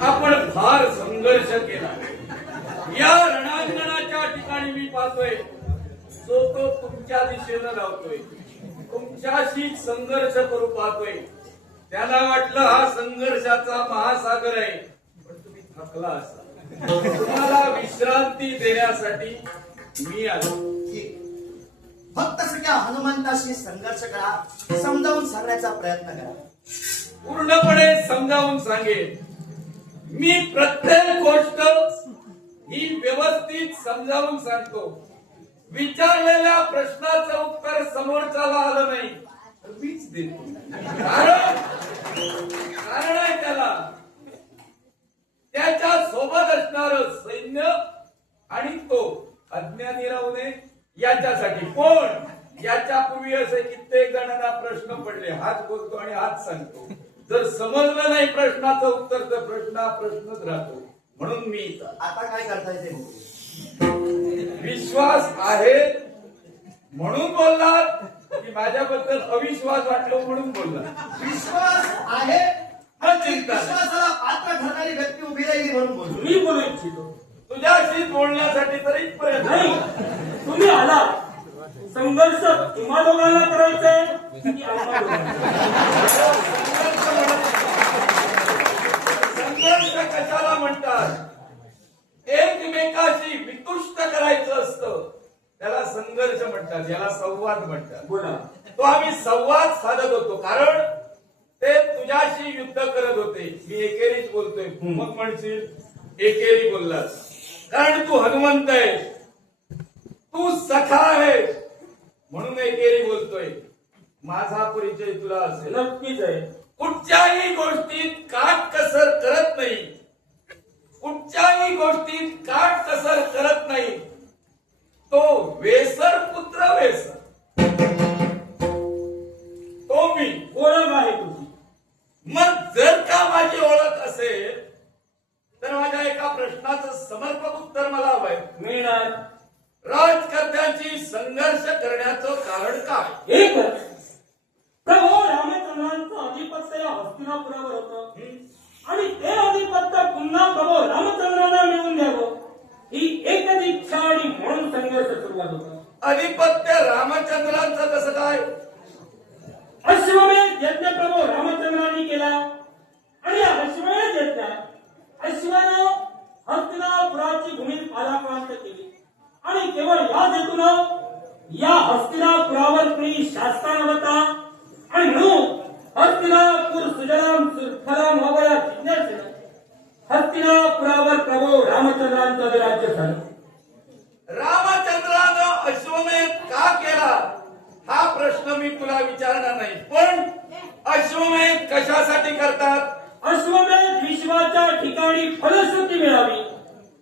आपण फार संघर्ष केला. या रणांगणाच्या ठिकाणी मी पाहतोय जो तो तुमच्या दिशेनं धावतोय, तुमच्याशी संघर्ष करू पाहतोय. त्याला वाटलं हा संघर्षाचा महासागर आहे, पण तुम्ही थकला असाल. तुम्हाला विश्रांती देण्यासाठी मी आलो. फक्त सगळ्या हनुमंताशी संघर्ष करा, समजावून सांगण्याचा प्रयत्न करा. पूर्णपणे समजावून सांगेन. मी प्रत्येक गोष्ट ही व्यवस्थित समजावून सांगतो. विचारलेल्या प्रश्नाचं उत्तर समोरच्याला आलं नाही तर मीच देतो. कारण आहे त्याला त्याच्या सोबत असणार सैन्य आणि तो अज्ञानी राहू नये याच्यासाठी. पण याच्या पूर्वी असे कित्येक जणांना प्रश्न पडले. हाच बोलतो आणि हाच सांगतो. जर समजलं नाही प्रश्नाचं उत्तर तर प्रश्नच राहतो. म्हणून मी आता काय करता येते? विश्वास आहे म्हणून बोललात की माझ्याबद्दल अविश्वास वाटलो म्हणून बोललात? विश्वास आहे, विश्वासाला पात्र ठरणारी व्यक्ती उभी राहिली म्हणून बोललो. मी बोलू इच्छितो. तुझ्याशी बोलण्यासाठी तरी प्रयत्न नाही, तुम्ही आला. संघर्ष तुम्हा दोघांना करायचा आहे की आम्हा दोघांना? संघर्ष कशाला म्हणतात? एकमेकाशी वितुष्ट करायचं असतं त्याला संघर्ष म्हणतात, याला संवाद म्हणतात. बोला. तो आम्ही संवाद साधत होतो कारण ते तुझ्याशी युद्ध करत होते. मी एकेरीच बोलतोय. मग म्हणशील एकेरी बोललास कारण तू हनुमंत आहे, तू सखा आहे म्हणून एकेरी बोलतोय. माझा परिचय तुला असेल. नक्कीच आहे. कुठच्याही गोष्टीत काटकसर करत नाही, कुठच्याही गोष्टीत काटकसर करत नाही. तो वेसर पुत्र वेसर, तो मी. ओळख आहे तुझी. मग जर का माझी ओळख असेल तर माझ्या एका प्रश्नाचं समर्पक उत्तर मला हवंय. मिळणार. राजकर्त्यांची संघर्ष करण्याचं कारण काय? एकच. प्रभू रामचंद्रांचं अधिपत्य या हस्तिनापुरावर होतं आणि ते अधिपत्य पुन्हा प्रभू रामचंद्रांना मिळवून द्यावं ही एकच इच्छा आणि म्हणून संघर्ष सुरुवात होता. अधिपत्य रामचंद्रांचं कसं काय? अश्वमेध यज्ञ प्रभू रामचंद्रांनी केला आणि या अश्वमेध यज्ञात अश्वानं हस्तिनापुराची भूमी पालाक्रांत केली आणि केवळ याच हेतूनं या हस्तिनापुरावर कुणी शासकान होता आणि म्हणून हस्तिनापूर सुजलाम सुफलाम व्हावं या जिज्ञासेनं हस्तिनापुरावर प्रभू रामचंद्रांचं राज्य झालं. रामचंद्रानं अश्वमेध का केला हा प्रश्न मी तुला विचारणार नाही, पण अश्वमेध कशासाठी करतात? अश्वमेध विश्वाच्या ठिकाणी फलश्रुती मिळावी.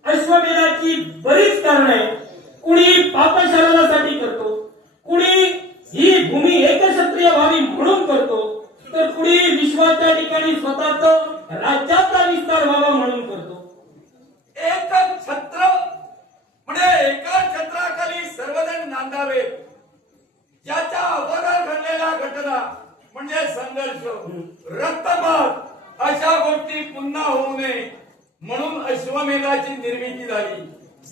अश्वमेधाची बरीच कारणे आहेत. कुणी पापशालनासाठी करतो, कुणी ही भूमी एकक्षत्रिय व्हावी म्हणून करतो, तर कुणी विश्वाच्या ठिकाणी स्वतःच राज्याचा विस्तार व्हावा म्हणून करतो. एकच छत्र म्हणजे एका छत्राखाली सर्वजण नांदावे. ज्याच्या अगोदर घडलेल्या घटना म्हणजे संघर्ष, रक्तपात अशा गोष्टी पुन्हा होऊ नये म्हणून अश्वमेधाची निर्मिती झाली.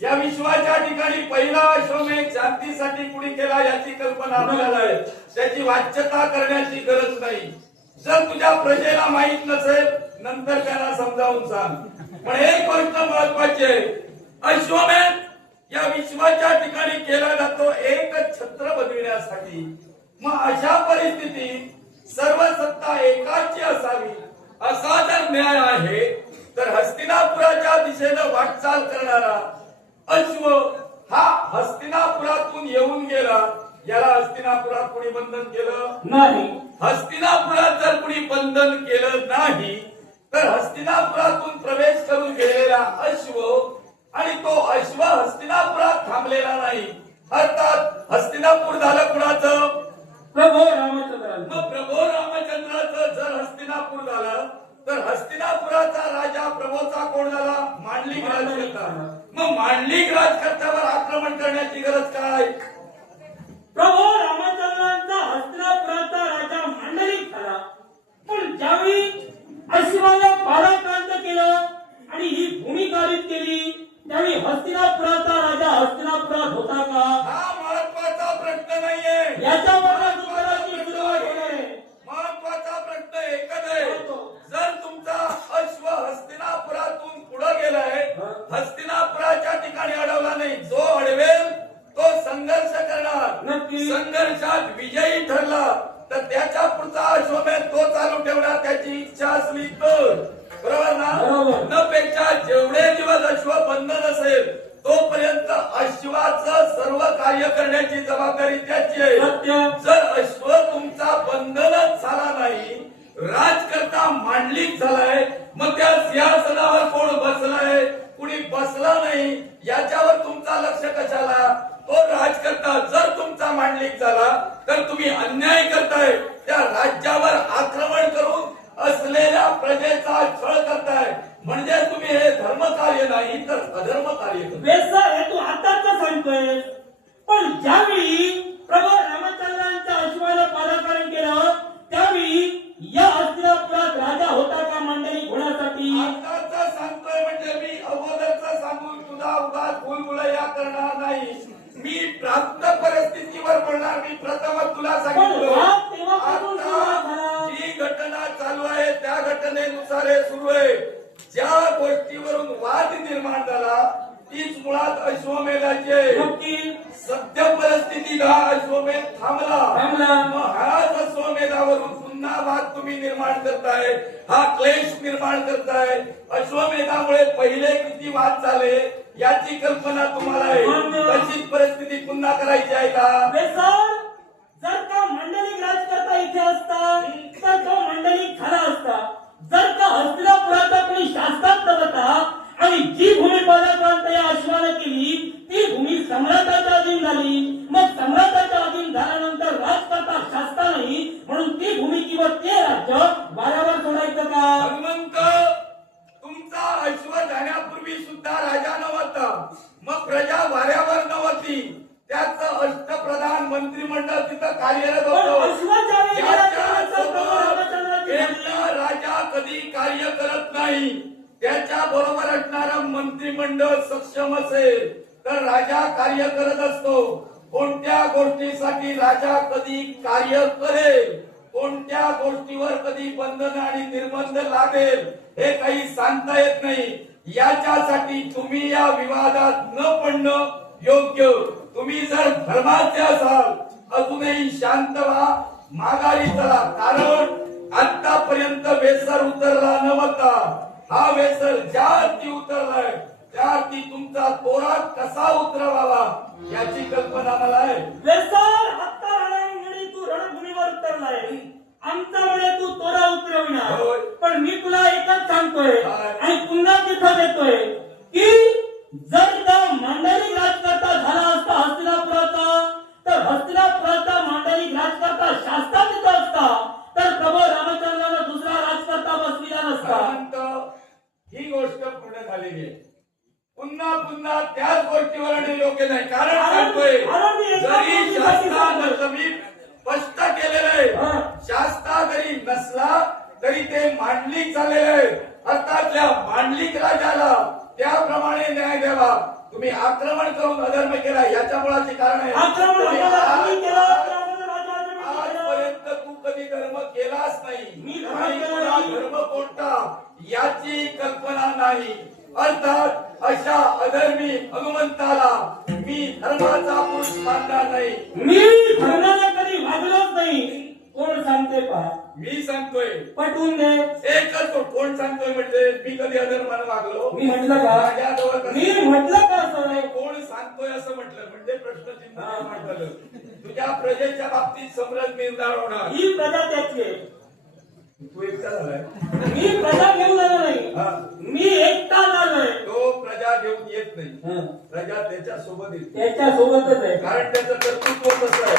या विश्वाच्या ठिकाणी पहिला अश्वमेध शांतीसाठी कुणी केला याची कल्पना आपल्याला आहे. त्याची वाच्यता करण्याची गरज नाही. जर तुझ्या प्रजेला माहित नसेल नंतर त्यांना समजावून सांग. पण एक गोष्ट महत्वाची आहे, अश्वमेध या विश्वाच्या ठिकाणी केला जातो एकच छत्र बनविण्यासाठी. मग अशा परिस्थितीत सर्व सत्ता एकाची असावी असा जर न्याय आहे तर हस्तिनापुराच्या दिशेनं वाटचाल करणारा अश्व हा हस्तिनापुरातून येऊन गेला. याला हस्तिनापुरात कोणी बंधन केलं नाही. हस्तिनापुरात जर कुणी बंधन केलं नाही तर हस्तिनापुरातून प्रवेश करून गेलेला अश्व आणि तो अश्व हस्तिनापुरात थांबलेला नाही. अर्थात हस्तिनापूर झालं कुणाचं? प्रभू रामचंद्रांचं. मग प्रभू रामचंद्राचं जर हस्तिनापूर झालं तर हस्तिनापुराचा राजा प्रभूचा कोण झाला? मांडलिक राजकर्ता. मग मांडलिक राजकर्त्यावर आक्रमण करण्याची गरज काय? प्रभू रामचंद्रांचा हस्तिनापुराचा राजा मांडलिक झाला, पण ज्यावेळी अश्वाला पालाक्रांत केलं कार्य करण्याची जबाबदारी त्याची आहे. सत्य. जर अश्व तुमचा बंधनच झाला नाही, राजकर्ता मांडलिक झालाय, मग त्या सिंहासनावर कोण बसलाय, कुणी बसला नाही, याच्यावर तुमचा लक्ष कशाला? तो राजकर्ता जर तुमचा मांडलिक झाला तर तुम्ही अन्याय करताय, त्या राज्यावर आक्रमण करून असलेल्या प्रजेचा छळ करताय. म्हणजे तुम्ही हे धर्म कार्य नाही तर अधर्म कार्य करताय. बेसर हे तू आताच सांगतोय, पण ज्यावेळी प्रभू रामचंद्रांच्या अश्वानं पादाकरण केलं त्यावेळी या हस्तिनापुरात राजा होता का मांडलिक होण्यासाठी? आताच सांगतोय म्हणजे मी अगोदरच सांगून तुझा उगाच भुलभुलैया करणार नाही. मी प्राप्त परिस्थितीवर बोलणार. मी प्रथम तुला सांगितलं, पण वाद तेव्हापासून सुरुवात आता झाला. जी घटना चालू आहे त्या घटनेनुसार हे सुरू आहे. ज्या गोष्टीवरून वाद निर्माण झाला तीच मुळात अश्वमेधाची आहे. नक्की. सत्य परिस्थितीत हा अश्वमेध थांबला. मग हाच अश्वमेधावरून पुन्हा वाद तुम्ही निर्माण करताय, हा क्लेश निर्माण करताय. अश्वमेधामुळे पहिले किती वाद झाले याची कल्पना तुम्हाला आहे. तशीच परिस्थिती पुन्हा करायची आहे का? बेसर जर का मंडलिक राजकर्ता इथे असता तर तो मंडलिक खरा असता. जर का हस्तिनापुराचा कोणी शासकात होता आणि जी भूमी पादाक्रांत या अश्वाने केली ती भूमी सम्राटाच्या अधीन झाली. मग सम्राटाच्या अधीन झाल्यानंतर राजकर्ता शासता नाही म्हणून ती भूमी किंवा ते राज्य वाऱ्यावर सोडायचं का? हनुमंत, तुमचा अश्व जाण्यापूर्वी सुद्धा राजा नव्हता, मग प्रजा वाऱ्यावर नव्हती. त्याचं अष्टप्रधान मंत्रिमंडळ तिथं कार्यरत पण होतं. अश्व ज्यावेळी गेला त्यावेळेस प्रभू त्याच्यासोबत रामचंद्राची एकटा राजा कधी कार्य करत नाही. त्याच्या बरोबर असणारं मंत्रिमंडळ सक्षम असेल तर राजा कार्य करत असतो. कोणत्या गोष्टीसाठी राजा कधी कार्य करेल, कोणत्या गोष्टीवर कधी बंधन आणि निर्बंध लागेल हे काही सांगता येत नाही. याच्यासाठी तुम्ही या विवादात न पडणं योग्य. तुम्ही जर धर्माचे असाल अजूनही शांत व्हा, माघारी चला. कारण आतापर्यंत वेसर उतरला नव्हता. हा वेसर ज्या अर्थी उतरलाय त्या अर्थी तुमचा तोरा कसा उतरवावा याची कल्पना मला आहे. वेसर हत्ता रणभूमी तू रणभूमीवर उतरलाय, आमचा वेळे तू तोरा उतरविणार. होय. पण मी तुला एकच सांगतोय काय? आणि पुन्हा तिथं देतोय की जर का मांडलिक राजकर्ता झाला असता हस्तिनापुराचा तर हस्तिनापुराचा मांडलिक राजकर्ता शास्त्रा तिथं असता तर प्रभू रामचंद्रानं दुसरा राजकर्ता बसविला नसता. साधारणतः ही गोष्ट पूर्ण झालेली आहे. पुन्हा पुन्हा त्याच गोष्टीवर आणि योग्य नाही. कारण सांगतोय कारण मी एका जरी गोष्टीसाठी शास्त्रा सांगतोय. मी स्पष्ट केलेलं आहे. हा. शास्त्रा जरी नसला तरी ते मांडलिक झालेले आहे. अर्थात त्या मांडलिक राजाला त्याप्रमाणे न्याय द्यावा. तुम्ही आक्रमण करून अधर्म केला याच्या मुळाची कारण आहे. आक्रमण तुम्ही आम्हाला तुम्ही केलं, आज- आक्रमण राजाने केलं. आजपर्यंत तू कधी धर्म केलाच नाही. मी धर्म आणि केला तुला नाही. धर्म कोणता याची कल्पना नाही. अर्थात अशा अधर्मी हनुमंताला मी धर्माचा पुरुष मानणार नाही. मी धर्माला कधी वागलोच नाही. कोण सांगते पहा, मी सांगतोय पटवून दे. एकच कोण सांगतोय म्हणजे मी कधी अधर्मानं वागलो? मी म्हटलं का? माझ्याजवळ कसं- मी म्हटलं का असं? कोण सांगतोय असं म्हटलं म्हणजे प्रश्नचिन्ह निर्माण झालं. तुझ्या प्रजेच्या बाबतीत सम्राट निर्धार होणार. ही प्रजा त्याची आहे. तू एकटा झालाय. मी प्रजा घेऊन आलो नाही, हा. मी एकटा झालोय. तो प्रजा घेऊन येत नाही, हं. प्रजा त्याच्या सोबत येते. त्याच्या सोबतच आहे. कारण त्याचं कर्तृत्व कसं आहे,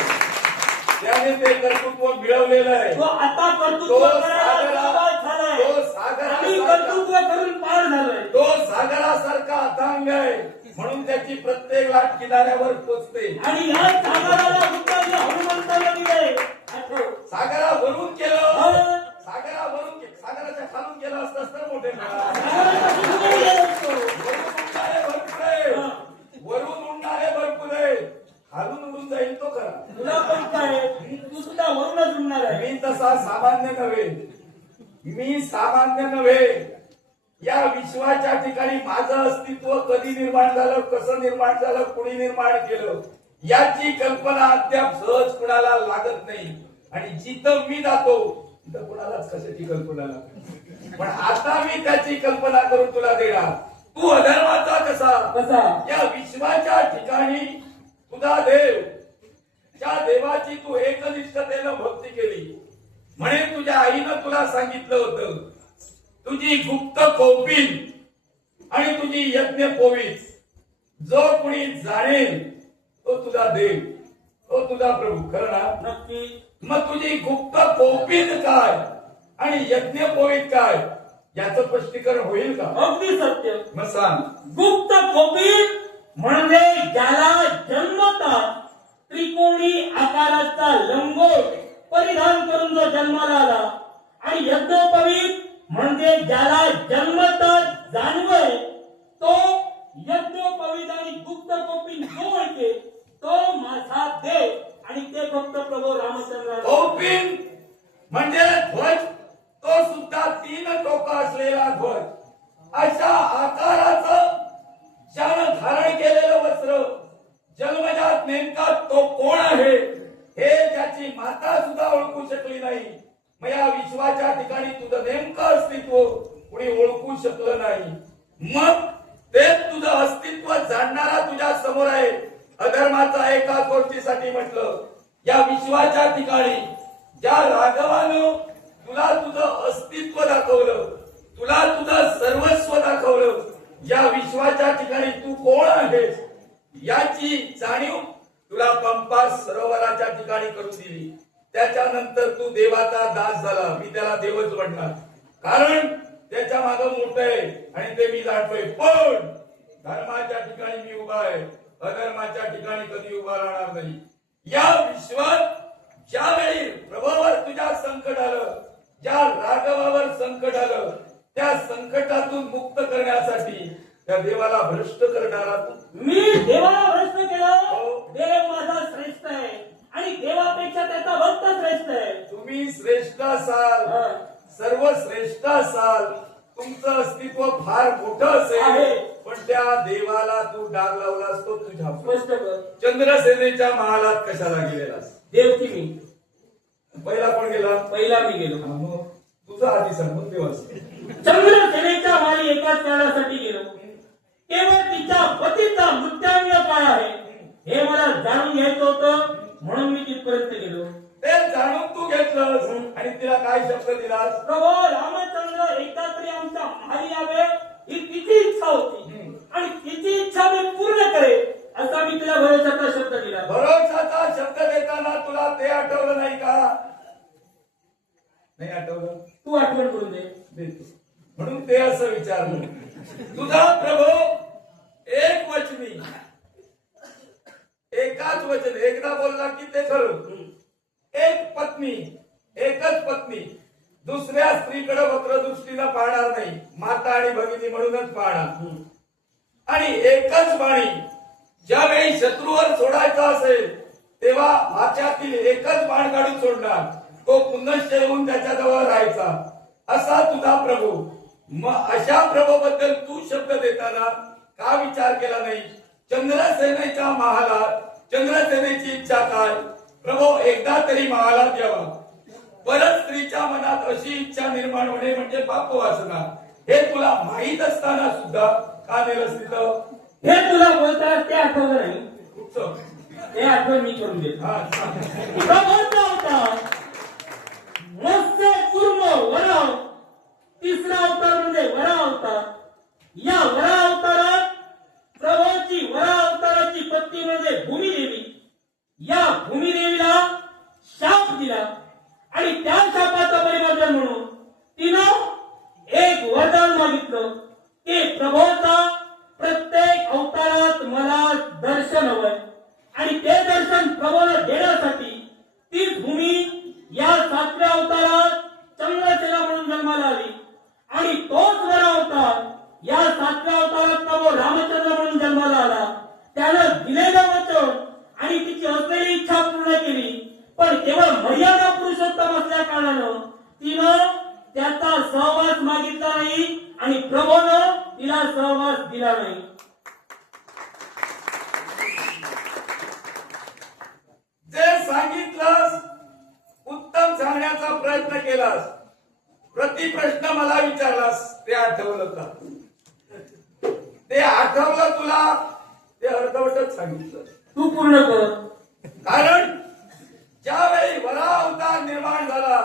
त्याने ते कर्तृत्व मिळवलेलं आहे. तो आता कर्तृत्व तो करायला सागरा- सुरुवात झालाय. तो सागरा- आम्ही कर्तृत्व करून पार झालोय. तो सागरासारखा अथांग आहे म्हणून त्याची प्रत्येक लाट किनाऱ्यावर पोचते. आणि या सागराला उत्तर हनुमंताला दिले. आठव. सागरावरून केलं, हं. सागराच्या खालून केलं असतं तर मोठे मिळाला. सागराला शिकवून गेलो असतो. वरून उडणारे भरपूर आहे, हं. वरून उडणारे भरपूर आहे, खालून उडून जाईल तो खरा. तुला पण काय, तू सुद्धा वरूनच उडणार आहे. मी तसा सामान्य नव्हे, मी सामान्य नव्हे. या विश्वाच्या ठिकाणी माझं अस्तित्व कधी निर्माण झालं, कसं निर्माण झालं, कुणी निर्माण केलं याची कल्पना अद्याप सहज कुणाला लागत नाही. आणि जिथं मी जातो तिथं कुणालाच कशाची कल्पना लागते. पण आता मी त्याची कल्पना करून तुला देणार. तू अधर्माचा कसा कसा? या विश्वाच्या ठिकाणी तुझा देव, त्या देवाची तू एकनिष्ठतेनं भक्ती केली. म्हणे तुझ्या आईनं तुला सांगितलं होतं, तुझी गुप्त कौपीन आणि तुझी यज्ञ पोवीत जो कुणी जाणेल तो तुझा देव, तो तुझा प्रभू. खरं ना? नक्की. मग तुझी गुप्त कौपीन काय आणि यज्ञ पोवीत काय याचं स्पष्टीकरण होईल का? अगदी सत्य. मग सांग. गुप्त कौपीन म्हणजे ज्याला जन्मतात त्रिकोणी आकाराचा लंगोट परिधान करून जो जन्माला आला, आणि यज्ञोपवीत म्हणजे ज्याला जन्मतात जाणवय तो यज्ञोपवीत आणि गुप्त कौपीन जो ओळखे तो माझा देव, आणि ते फक्त प्रभू रामचंद्र. कौपीन म्हणजे ध्वज, तो सुद्धा 3 टोकं असलेला ध्वज. अशा आकाराचं ज्यानं धारण केलेलं वस्त्र, जन्मजात नेमका तो कोण आहे हे त्याची माता सुद्धा ओळखू शकली नाही. मग या विश्वाच्या ठिकाणी तुझं नेमकं अस्तित्व कुणी ओळखू शकलं नाही. मग ते तुझं अस्तित्व जाणणारा तुझ्या समोर आहे. अधर्माचा एकाच गोष्टीसाठी म्हटलं, या विश्वाच्या ठिकाणी ज्या राघवानं तुला तुझं अस्तित्व दाखवलं, तुला तुझं सर्वस्व दाखवलं, या विश्वाच्या ठिकाणी तू कोण आहेस याची जाणीव तुला पंपा सरोवराच्या ठिकाणी करून दिली. त्याच्यानंतर तू देवाचा दास झाला. मी त्याला देवच म्हणणार, कारण त्याच्या मागं मोठं आहे आणि ते मी जाणतोय. पण धर्माच्या ठिकाणी मी उभा आहे, अधर्माच्या ठिकाणी कधी उभा राहणार नाही. या विश्वात ज्यावेळी प्रभूवर तुझ्या संकट आलं, ज्या राघवावर संकट आलं, त्या संकटातून मुक्त करण्यासाठी त्या देवाला भ्रष्ट करणारा तू. मी देवाला भ्रष्ट केलं. हो. देव माझा श्रेष्ठ आहे आणि देवापेक्षा त्याचा भक्त श्रेष्ठ आहे. तुम्ही श्रेष्ठ असाल, सर्व श्रेष्ठ असाल, तुमचं अस्तित्व फार मोठं आहे. असेल, पण त्या देवाला तू डाग लावलास तो तुझ्या. स्पष्ट कर. चंद्रसेनेच्या महालात कशाला गेलेलास? देवची मी. पहिला कोण गेला? पहिला मी गेलो. मग तुझा आधी सांग, मग देवास. चंद्रसेनेच्या मारी एकाच कारणासाठी गेलो. केवळ तिच्या पतीचा मृत्यूंग काय आहे हे मला जाणून घ्यायचं होतं, म्हणून मी तिथपर्यंत गेलो. ते जाणून तू घेतलंस आणि तिला काय शब्द दिलास? प्रभू रामचंद्र एकदा तरी आमच्या मारी यावे ही तिची इच्छा होती, आणि तिची इच्छा मी पूर्ण करेन असा मी तिला भरोशाचा शब्द दिला. भरोशाचा शब्द देताना तुला ते आठवलं नाही का? नाही आठवलं? तू आठवण करून दे. देतो. म्हणून ते असं विचारलं, तुझा प्रभू एक वचनी, एकाच वचन, एकदा बोलला की ते खरं. एक पत्नी, एकच पत्नी, दुसऱ्या स्त्रीकडे वक्र दृष्टीनं पाहणार नाही, माता आणि भगिनी म्हणूनच पाहणार. आणि एकच बाणी ज्यावेळी शत्रूवर सोडायचा असेल तेव्हा हातातील एकच बाण काढून सोडणार, तो पुनश्च येऊन त्याच्याजवळ राहायचा. असा तुझा प्रभू. मग अशा प्रभूबद्दल तू शब्द देताना का विचार केला नाही? चंद्रसेनेच्या महालात चंद्रसेनेची इच्छा काय? प्रभू एकदा तरी महालात यावा. परत स्त्रीच्या मनात अशी इच्छा निर्माण होणे म्हणजे पाप वासना. हे तुला माहीत असताना सुद्धा का नेलंस तिथं? हे तुला बोलताना ते आठवलं नाही. कुठचं? ते आठवण मी करून देतो. हा, सांग. प्रभूचा अवतार मत्स्य कूर्म वरा, तिसरा अवतार म्हणजे वरा अवतार. या वरा अवतारात प्रभूची वरा अवताराची पत्नी म्हणजे भूमिदेवी. या भूमिदेवीला शाप दिला आणि त्या शापाचं परिवर्तन म्हणून तिनं एक वरदान मागितलं की प्रभूचा प्रत्येक अवतारात मला दर्शन हवंय, आणि ते दर्शन प्रभूला देण्यासाठी ती भूमी या 7व्या अवतारात चंद्रसेना म्हणून जन्माला आली, आणि तोच वरा अवतार या 7व्या अवतारात प्रभू रामचंद्र म्हणून जन्माला आला. त्यानं दिलेलं वचन आणि तिची असलेली इच्छा पूर्ण केली, पण केवळ मर्यादा पुरुषोत्तम असल्या कारणानं तिनं त्याचा सहवास मागितला नाही आणि प्रभूनं तिला सहवास दिला नाही. जे सांगितलंस, उत्तम सांगण्याचा प्रयत्न केलास, प्रतिप्रश्न मला विचारलास, ते आठवलं का? ते आठवलं तुला? ते अर्धवटच सांगितलं. तू पूर्ण कर. कारण ज्यावेळी वराह अवतार निर्माण झाला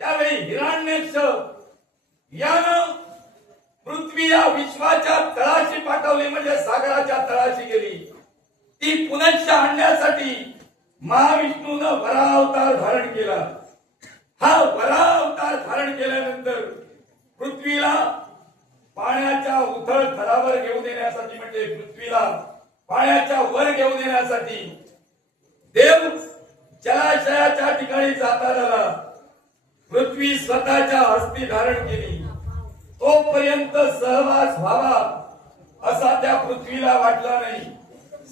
त्यावेळी हिरण्यक्ष यानं पृथ्वी या विश्वाच्या तळाशी पाठवली, म्हणजे सागराच्या तळाशी गेली. ती पुनश्च आणण्यासाठी महाविष्णूनं वराह अवतार धारण केला. हा वराह अवतार धारण केल्यानंतर पृथ्वीला पाण्याच्या उथळ थरावर घेऊन येण्यासाठी, म्हणजे पृथ्वीला पाण्याच्या वर घेऊन येण्यासाठी देव जलाशयाच्या ठिकाणी जाताना पृथ्वी स्वतःच्या हस्ती धारण केली. तोपर्यंत सहवास व्हावा असा त्या पृथ्वीला वाटला नाही.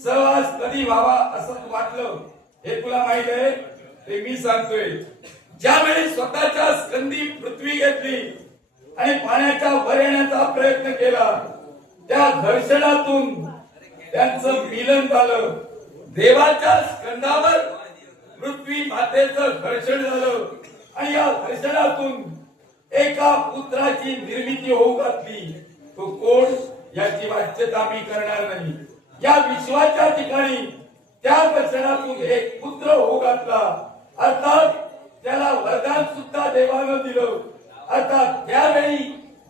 सहवास कधी व्हावा असं वाटलं हे तुला माहित आहे, ते मी सांगतोय. ज्यावेळी स्वतःच्या स्कंदी पृथ्वी घेतली आणि पाण्याच्या वर येण्याचा प्रयत्न केला, त्या घर्षणातून त्यांचं मिलन झालं. देवाच्या स्कंदावर पृथ्वी मातेचं घर्षण झालं आणि या घर्षणातून एका पुत्राची निर्मिती होऊ घातली. तो कोण याची वाच्यता मी करणार नाही. या विश्वाच्या ठिकाणी त्या घर्षणातून एक पुत्र होऊ घातला, अर्थात त्याला वरदान सुद्धा देवानं दिलं. अर्थात त्यावेळी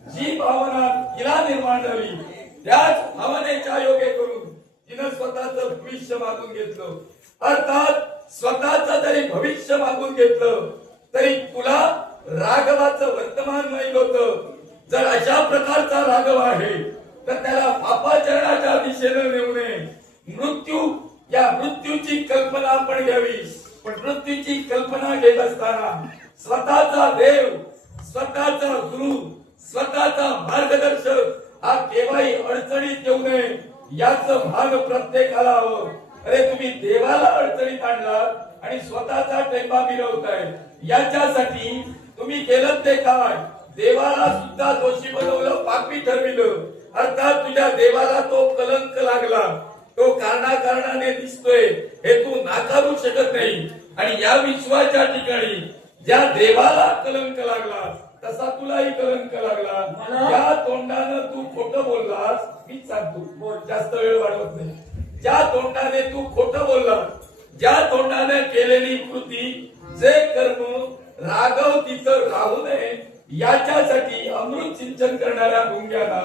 जी भावना तिला निर्माण झाली त्याच भावनेच्या योगे करून तिनं स्वतःचं भविष्य मागून घेतलं. अर्थात स्वतःच जरी भविष्य मागून घेतलं तरी तुला राघवाचं वर्तमान माहित होतं. जर अशा प्रकारचा राघव आहे तर त्याला पापाचरणाच्या दिशेनं नेऊ नये. या मृत्यूची कल्पना आपण घ्यावी. पण मृत्यूची कल्पना घेत असताना स्वतःचा देव, स्वतःचा गुरु, स्वतःचा मार्गदर्शक हा केव्हाही अडचणीत येऊ नये याचं भान प्रत्येकाला हवं. अरे तुम्ही देवाला अडचणीत आणलात आणि स्वतःचा टेंबा मिरवताय. याच्यासाठी तुम्ही केलं ते काय? देवाला सुद्धा दोषी बनवलं, पापी ठरविलं. अर्थात तुझ्या देवाला तो कलंक लागला, तो कारणाकारणाने दिसतोय हे तू नाकारू शकत नाही. आणि या विश्वाच्या ठिकाणी ज्या देवाला कलंक लागला तसा तुलाही कलंक लागला. या तोंडानं तू खोटं बोललास, मी सांगतो जास्त वेळ वाढवत नाही. ज्या तोंडाने तू खोटं बोललास, ज्या तोंडाने केलेली कृती, जे कर्म राघव तिथं राहू नये याच्यासाठी अमृत सिंचन करणाऱ्या मुंग्याला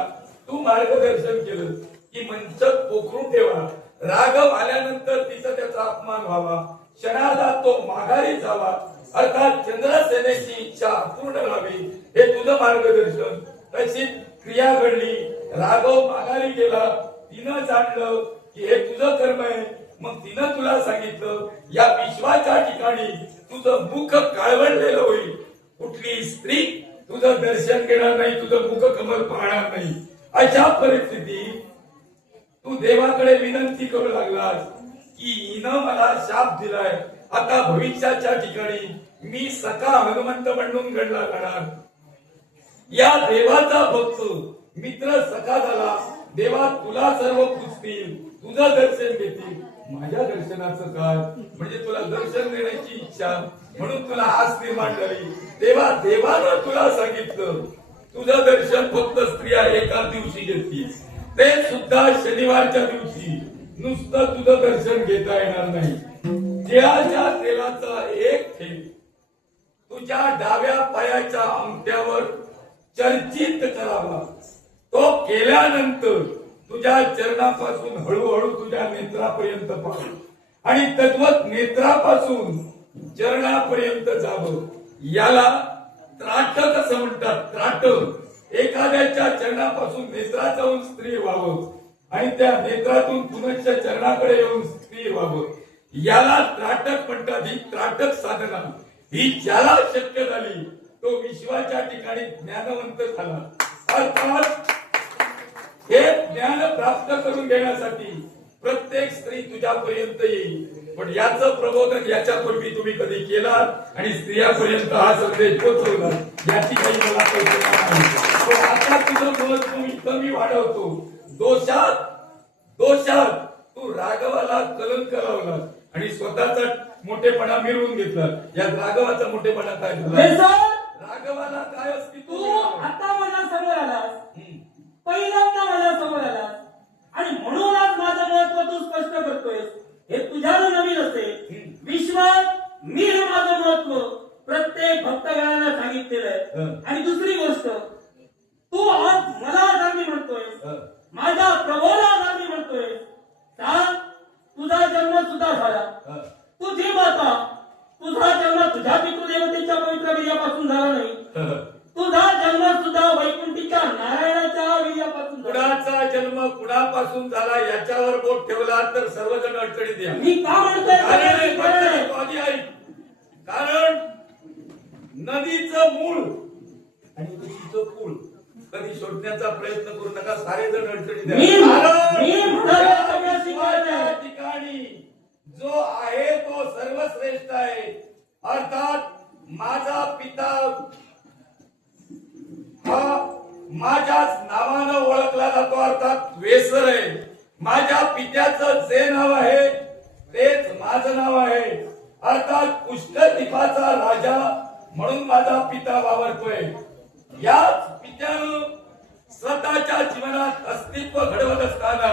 तू मार्गदर्शन केलं की मंच पोखरून ठेवा. राघव आल्यानंतर तिथं त्याचा अपमान व्हावा, क्षणाला तो माघारी जावा. अर्थात चंद्रसेनेची इच्छा अपूर्ण व्हावी हे तुझं मार्गदर्शन. तशी क्रिया घडली. राघव माघारी गेला. तिनं जाणलं की हे तुझं कर्म आहे. मग तिनं तुला सांगितलं या विश्वाच्या ठिकाणी तुझं मुख काळवळलेलं होईल. कुठली स्त्री तुझं दर्शन घेणार नाही, तुझं मुख कमल पाहणार नाही. अशा परिस्थितीत तू देवाकडे विनंती करू लागलास की हिनं मला शाप दिलाय, आता भविष्याच्या ठिकाणी मी सखा हनुमंत म्हणून घडला जाणार. या देवाचा भक्त मित्र सखा झाला. देवा तुला सर्व पुजतील, तुझं दर्शन घेतील. माझ्या दर्शनाचं काय? म्हणजे तुला दर्शन देण्याची इच्छा, म्हणून तुला आस निर्माण झाली. तेव्हा देवानं तुला सांगितलं तुझं दर्शन फक्त स्त्रिया एका दिवशी घेतील, ते सुद्धा शनिवारच्या दिवशी. नुसतं तुझं दर्शन घेता येणार नाही. तिळाच्या तेलाचा एक थेंब तुझ्या डाव्या पायाच्या अंगठ्यावर चर्चित करावा. तो केल्यानंतर तुझ्या चरणापासून हळूहळू तुझ्या नेत्रापर्यंत पाहू आणि तद्वत नेत्रापासून चरणापर्यंत जावं. याला त्राटक असं म्हणतात. त्राटक एखाद्याच्या चरणापासून नेत्रात जाऊन स्थिर व्हावं आणि त्या नेत्रातून पुनश्च चरणाकडे येऊन स्थिर व्हावं. याला त्राटक म्हणतात. ही त्राटक साधना ही ज्याला शक्य झाली तो विश्वाच्या ठिकाणी ज्ञानवंत झाला. अर्थात हे ज्ञान प्राप्त करून घेण्यासाठी प्रत्येक स्त्री तुझ्यापर्यंत येईल. पण याचं प्रबोधन याच्यापूर्वी तुम्ही कधी केलात आणि स्त्रियापर्यंत हा संदेश पोहोचवला याची काही मला कल्पना नाही. पण आता तुझं मत कमी वाढवतो. दोषात तू राघवाला कलंक लावला आणि स्वतःचा मोठेपणा मिळवून घेतला. या राघवाचा मोठेपणा काय झाला? राघवाला काय अस्तित्व? तू आता माझ्या समोर आलास, पहिल्यांदा माझ्या समोर आलास आणि म्हणूनच माझं महत्व तू स्पष्ट करतोय. बोट ठेवला तर सर्वजण अडचणीत या. मी का म्हणतोय कारण सगळ्याची एक कारण आहे. गोष्ट तू आधी ऐक. कारण नदीचं मूळ आणि तिचं पूल कधी शोधण्याचा प्रयत्न करू नका. सारे जण अडचणीत या. मी कारण म्हणालो या सगळ्याची कारण विश्वाच्या आहे. ठिकाणी जो आहे तो सर्वश्रेष्ठ आहे. अर्थात माझा पिता हा माझ्याच नावानं ओळखला जातो. अर्थात वेसर आहे. माझ्या पित्याचं जे नाव आहे तेच माझं नाव आहे. अर्थात पुष्करद्वीपाचा राजा म्हणून माझा पिता वावरतोय. याच पित्यानं स्वतःच्या जीवनात अस्तित्व घडवत असताना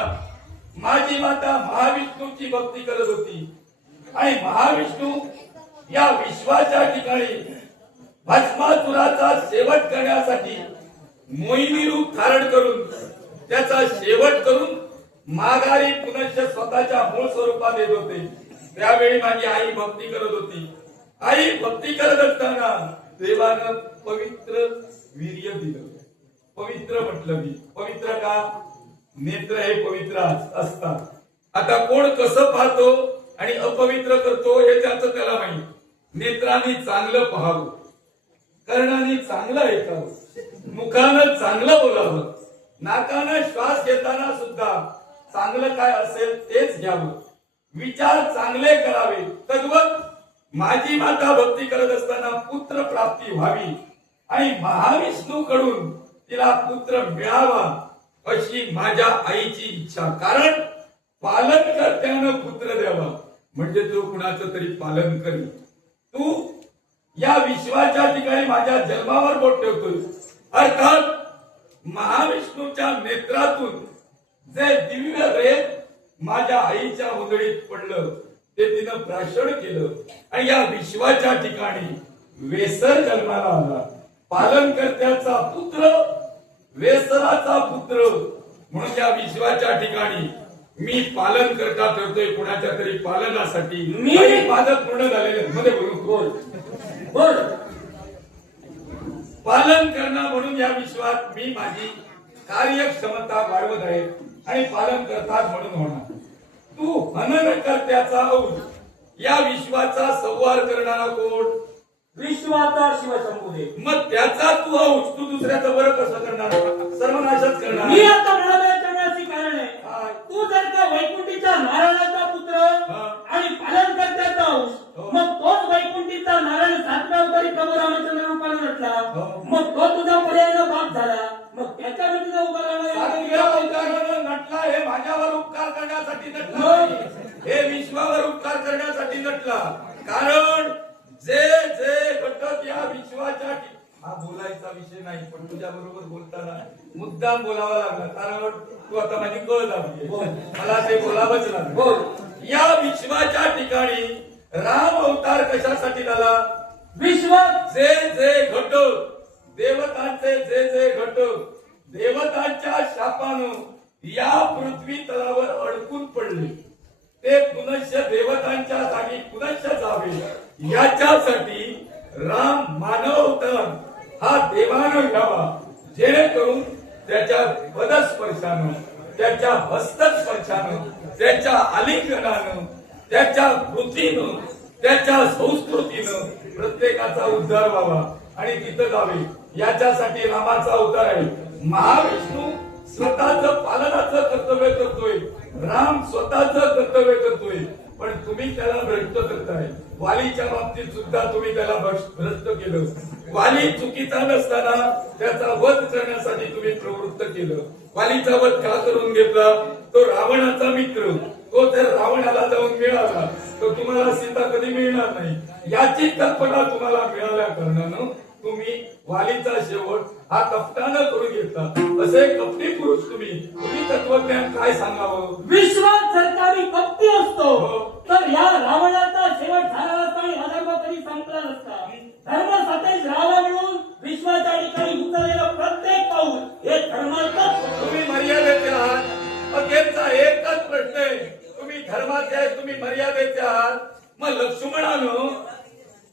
माझी माता महाविष्णूची भक्ती करत होती. आणि महाविष्णू या विश्वाच्या ठिकाणी भस्मासुराचा शेवट करण्यासाठी मोहिनी रूप धारण करून त्याचा शेवट करून माघारी पुनश्च स्वतःच्या मूळ स्वरूपात येत होते. त्यावेळी माझी आई भक्ती करत होती. आई भक्ती करत असताना देवानं पवित्र वीर्य दिलं. पवित्र म्हटलं मी. पवित्र का? नेत्र हे पवित्र असतात. आता कोण कसं पाहतो आणि अपवित्र करतो हे त्याचं त्याला माहित. नेत्राने चांगलं पाहावं, कर्णाने चांगलं ऐकावं, मुखानं चांगलं बोलावं, नाकानं श्वास घेताना सुद्धा चांगलं काय असेल तेच घ्यावं, विचार चांगले करावे. तद्वत माझी माता भक्ती करत असताना पुत्र प्राप्ती व्हावी आणि महाविष्णूकडून तिला पुत्र मिळावा अशी माझ्या आईची इच्छा. कारण पालनकर्त्यानं पुत्र द्यावा म्हणजे तो कुणाचं तरी पालन करेल. तू या विश्वाच्या ठिकाणी माझ्या जन्मावर बोट ठेवतोय. अर्थात महाविष्णूच्या नेत्रातून जे दिव्य रेत माझ्या आईच्या उंदडीत पडलं ते तिनं प्राशन केलं आणि या विश्वाच्या ठिकाणी वेसर जन्माला आला. पालनकर्त्याचा पुत्र, वेसराचा पुत्र म्हणून या विश्वाच्या ठिकाणी मी पालन करता ठरतोय कुणाच्या तरी पालनासाठी. मी माझं पूर्ण झालेलं मध्ये बोलू बोल बोल. पालन करणं म्हणून या विश्वात मी माझी कार्यक्षमता वाढवत आहे आणि पालन करतात म्हणून होणार. तू हननकर्त्याचा औष. या विश्वाचा संवार करणारा कोण? विश्वाचा शिवशंभुदेव. मग त्याचा तू औष तू दुसऱ्याचं बरं कसं करणार? सर्वनाशच मी करणार. आता म्हणालोय करण्याची कारण आहे. काय? तू जर का वैकुंठीच्या नारायणाचा पुत्र आणि पालन करत्याचा अंश, हो. मग तोच वैकुंठीचा नारायण सातव्या अवतारी प्रभू रामचंद्र रूपाने म्हटला. हो. मग तो तुझा पर्यायनं बाप झाला. मग त्याच्या व्यक्तीचा उभा सातव्या राहणार अवतारानं नटला. हे माझ्यावर उपकार करण्यासाठी नटला हो. नाही. हे विश्वावर उपकार करण्यासाठी नटला. कारण जे जे घटक या विश्वाच्या हा बोलायचा विषय नाही पण तुझ्या बरोबर बोलताना मुद्दाम बोलावा लागला. कारण तू आता माझी कळ झाली. मला ते बोलावंच लागलं. या विश्वाच्या ठिकाणी राम अवतार कशासाठी झाला? विश्वात जे जे घटक देवतांचे जे जे घटक देवतांच्या शापानं या पृथ्वी तलावर अडकून पडले ते पुनश्च देवतांच्या जागी पुनश्च जावे याच्यासाठी राम मानव अवतार हा देवानं घ्यावा. जेणेकरून त्याच्या पदस्पर्शानं, त्याच्या हस्तस्पर्शानं, त्याच्या आलिंगनानं, त्याच्या कृतीनं, त्याच्या संस्कृतीनं प्रत्येकाचा उद्धार व्हावा आणि तिथं जावे. याच्यासाठी रामाचा अवतार आहे. महाविष्णू स्वतःच पालनाचं कर्तव्य करतोय. राम स्वतःच कर्तव्य करतोय. पण तुम्ही त्याला भ्रष्ट करताय. वालीच्या बाबतीत सुद्धा तुम्ही त्याला भ्रष्ट केलं. वाली चुकीचा नसताना त्याचा वध करण्यासाठी तुम्ही प्रवृत्त केलं. वालीचा वध का करून घेतला? तो रावणाचा मित्र. तो जर रावणाला जाऊन मिळाला तर तुम्हाला सीता कधी मिळणार नाही. याची कल्पना तुम्हाला मिळाल्या कारणानं तुम्ही वालीचा शेवट हा कपटानं करून घेतला. असे कपटी पुरुष तुम्ही तत्वज्ञान काय सांगावं? विश्वात सरकारी कप्ती असतो हो. तर या रावणाचा शेवट झाला असता आणि हा धर्म कधी संपला नसता. धर्म सतेज राहावा म्हणून विश्वाच्या ठिकाणी उचललेलं प्रत्येक पाऊल हे धर्माचं. तुम्ही मर्यादेचे आहात. अखेरचा एकच प्रश्न आहे. तुम्ही धर्माचे आहेत, तुम्ही मर्यादेचे आहात. मग लक्ष्मणानं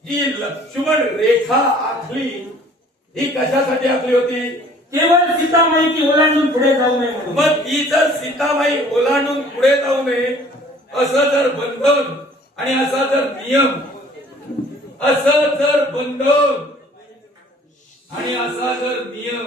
जी लक्ष्मण रेखा आखली ही कशासाठी आखली होती? केवळ सीतामाईची ओलांडून पुढे जाऊ नये म्हणून. मग ती जर सीताबाई ओलांडून पुढे जाऊ नये असं जर बंधन आणि असा जर नियम, असं जर बंधन आणि असा जर नियम